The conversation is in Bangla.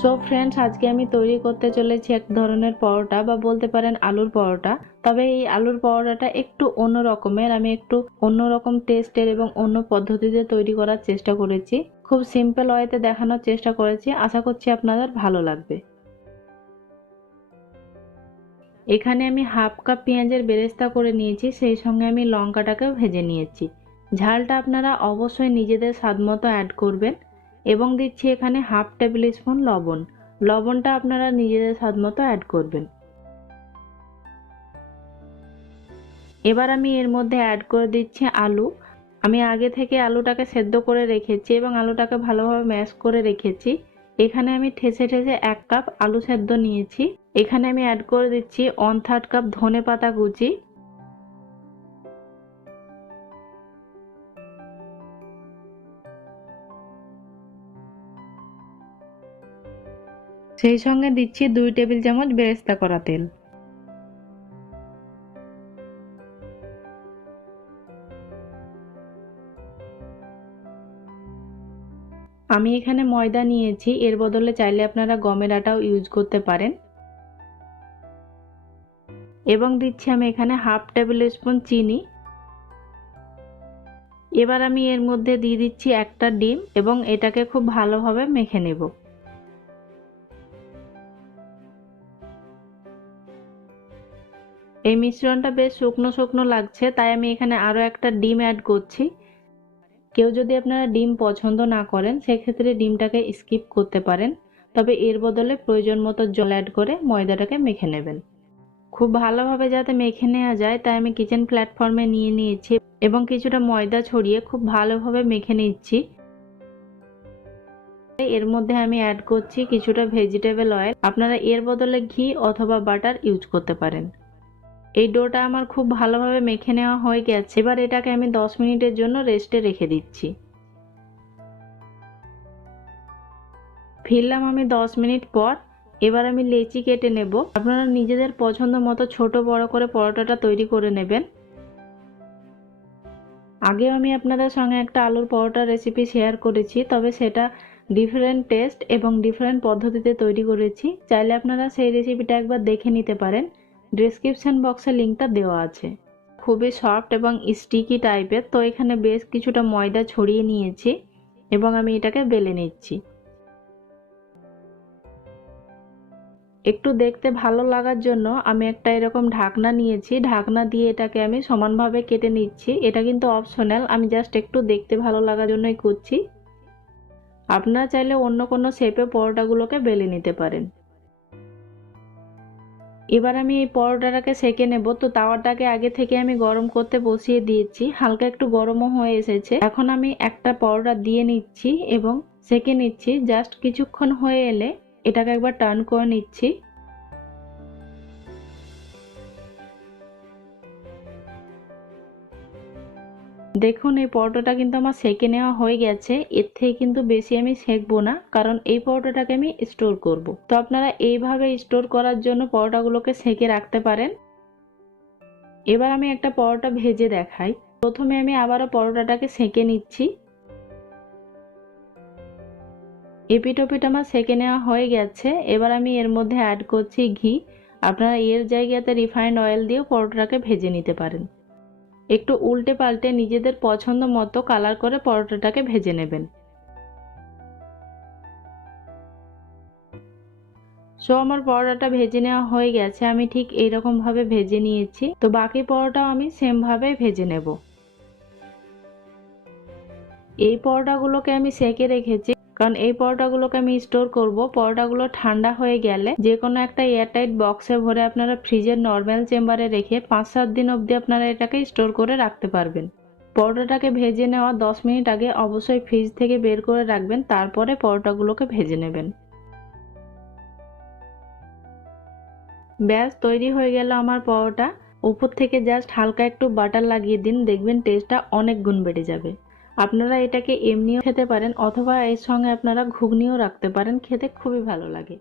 সো ফ্রেন্ডস, আজকে আমি তৈরি করতে চলেছি এক ধরনের পরোটা বা বলতে পারেন আলুর পরোটা। তবে এই আলুর পরোটাটা একটু অন্য রকমের। আমি একটু অন্যরকম টেস্টের এবং অন্য পদ্ধতিতে তৈরি করার চেষ্টা করেছি। খুব সিম্পল ওয়েতে দেখানোর চেষ্টা করেছি। আশা করছি আপনাদের ভালো লাগবে। এখানে আমি হাফ কাপ পেঁয়াজের বেরেস্তা করে নিয়েছি, সেই সঙ্গে আমি লঙ্কাটাকেও ভেজে নিয়েছি। ঝালটা আপনারা অবশ্যই নিজেদের স্বাদমতো অ্যাড করবেন। এবং দিচ্ছি এখানে হাফ টেবিল স্পুন লবণ। লবণটা আপনারা নিজেদের স্বাদমতো অ্যাড করবেন। এবার আমি এর মধ্যে অ্যাড করে দিচ্ছি আলু। আমি আগে থেকে আলুটাকে সেদ্ধ করে রেখেছি এবং আলুটাকে ভালোভাবে ম্যাশ করে রেখেছি। এখানে আমি ঠেসে ঠেসে 1 কাপ আলু সেদ্ধ নিয়েছি। এখানে আমি অ্যাড করে দিচ্ছি 1/3 কাপ ধনে পাতা কুচি, সেই সঙ্গে দিচ্ছি 2 টেবিল চামচ বেরেস্তা করা তেল। আমি এখানে ময়দা নিয়েছি, এর বদলে চাইলে আপনারা গমের আটাও ইউজ করতে পারেন। এবং দিচ্ছি আমি এখানে হাফ টেবিল স্পুন চিনি। এবার আমি এর মধ্যে দিয়ে দিচ্ছি একটা ডিম এবং এটাকে খুব ভালোভাবে মেখে নেব। এই মিশ্রণটা বেশ শুকনো শুকনো লাগছে, তাই আমি এখানে আরো একটা ডিম অ্যাড করছি। কেউ যদি আপনারা ডিম পছন্দ না করেন সেক্ষেত্রে ডিমটাকে স্কিপ করতে পারেন, তবে এর বদলে প্রয়োজন মতো জল অ্যাড করে ময়দাটাকে মেখে নেবেন। খুব ভালোভাবে যাতে মেখে নেওয়া যায় তাই আমি কিচেন প্ল্যাটফর্মে নিয়ে নিয়েছি এবং কিছুটা ময়দা ছড়িয়ে খুব ভালোভাবে মেখে নিচ্ছি। এর মধ্যে আমি অ্যাড করছি কিছুটা ভেজিটেবল অয়েল। আপনারা এর বদলে ঘি অথবা বাটার ইউজ করতে পারেন। এই ডোটা আমার খুব ভালোভাবে মেখে নেওয়া হয়ে গেছে। এবার এটাকে আমি 10 মিনিটের জন্য রেস্টে রেখে দিচ্ছি। ফিরলাম আমি 10 মিনিট পর। এবার আমি লেচি কেটে নেব। আপনারা নিজেদের পছন্দ মতো ছোট বড় করে পরোটাটা তৈরি করে নেবেন। আগেও আমি আপনাদের সঙ্গে একটা আলুর পরোটা রেসিপি শেয়ার করেছি, তবে সেটা ডিফারেন্ট টেস্ট এবং ডিফারেন্ট পদ্ধতিতে তৈরি করেছি। চাইলে আপনারা সেই রেসিপিটা একবার দেখে নিতে পারেন। ডেসক্রিপশন বক্সে লিঙ্কটা দেওয়া আছে। খুবই সফট এবং স্টিকি টাইপের, তো এখানে বেশ কিছুটা ময়দা ছড়িয়ে নিয়েছি এবং আমি এটাকে বেলে নিচ্ছি। একটু দেখতে ভালো লাগার জন্য আমি একটা এরকম ঢাকনা নিয়েছি। ঢাকনা দিয়ে এটাকে আমি সমানভাবে কেটে নিচ্ছি। এটা কিন্তু অপশনাল, আমি জাস্ট একটু দেখতে ভালো লাগার জন্যই করছি। আপনারা চাইলে অন্য কোনো শেপে পরোটাগুলোকে বেলে নিতে পারেন। এবার আমি এই পরোটাটাকে সেঁকে নেব। তো তাওয়াটাকে আগে থেকে আমি গরম করতে বসিয়ে দিয়েছি, হালকা একটু গরমও হয়ে এসেছে। এখন আমি একটা পরোটা দিয়ে নিচ্ছি এবং সেঁকে নিচ্ছি। জাস্ট কিছুক্ষণ হয়ে এলে এটাকে একবার টার্ন করে নিচ্ছি। দেখুন এই পরোটাটা কিন্তু আমার সেঁকে নেওয়া হয়ে গেছে। এর থেকে কিন্তু বেশি আমি সেঁকবো না, কারণ এই পরোটাটাকে আমি স্টোর করব। তো আপনারা এইভাবে স্টোর করার জন্য পরোটাগুলোকে সেঁকে রাখতে পারেন। এবার আমি একটা পরোটা ভেজে দেখাই। প্রথমে আমি আবারও পরোটাটাকে সেঁকে নিচ্ছি। এপিট ওপিট আমার সেঁকে নেওয়া হয়ে গেছে। এবার আমি এর মধ্যে অ্যাড করছি ঘি। আপনারা এর জায়গাতে রিফাইন্ড অয়েল দিয়েও পরোটাটাকে ভেজে নিতে পারেন। একটু উল্টে পাল্টে নিজেদের পছন্দ মতো কালার করে পরোটাটাকে ভেজে নেবেন। সো আমার পরোটাটা ভেজে নেওয়া হয়ে গেছে। আমি ঠিক এইরকম ভাবে ভেজে নিয়েছি। তো বাকি পরোটাও আমি সেম ভাবে ভেজে নেব। এই পরোটাগুলোকে আমি সেঁকে রেখেছি, কারণ এই পরোটাগুলোকে আমি স্টোর করব। পরোটাগুলো ঠান্ডা হয়ে গেলে যে কোনো একটা এয়ারটাইট বক্সে ভরে আপনারা ফ্রিজের নর্মাল চেম্বারে রেখে 5-7 দিন অবধি আপনারা এটাকে স্টোর করে রাখতে পারবেন। পরোটাটাকে ভেজে নেওয়া 10 মিনিট আগে অবশ্যই ফ্রিজ থেকে বের করে রাখবেন, তারপরে পরোটাগুলোকে ভেজে নেবেন। ব্যাস তৈরি হয়ে গেল আমার পরোটা। উপর থেকে জাস্ট হালকা একটু বাটার লাগিয়ে দিন, দেখবেন টেস্টটা অনেক গুণ বেড়ে যাবে। আপনারা এটাকে এমনিও খেতে পারেন অথবা এর সঙ্গে আপনারা ঘুগনিও রাখতে পারেন, খেতে খুবই ভালো লাগে।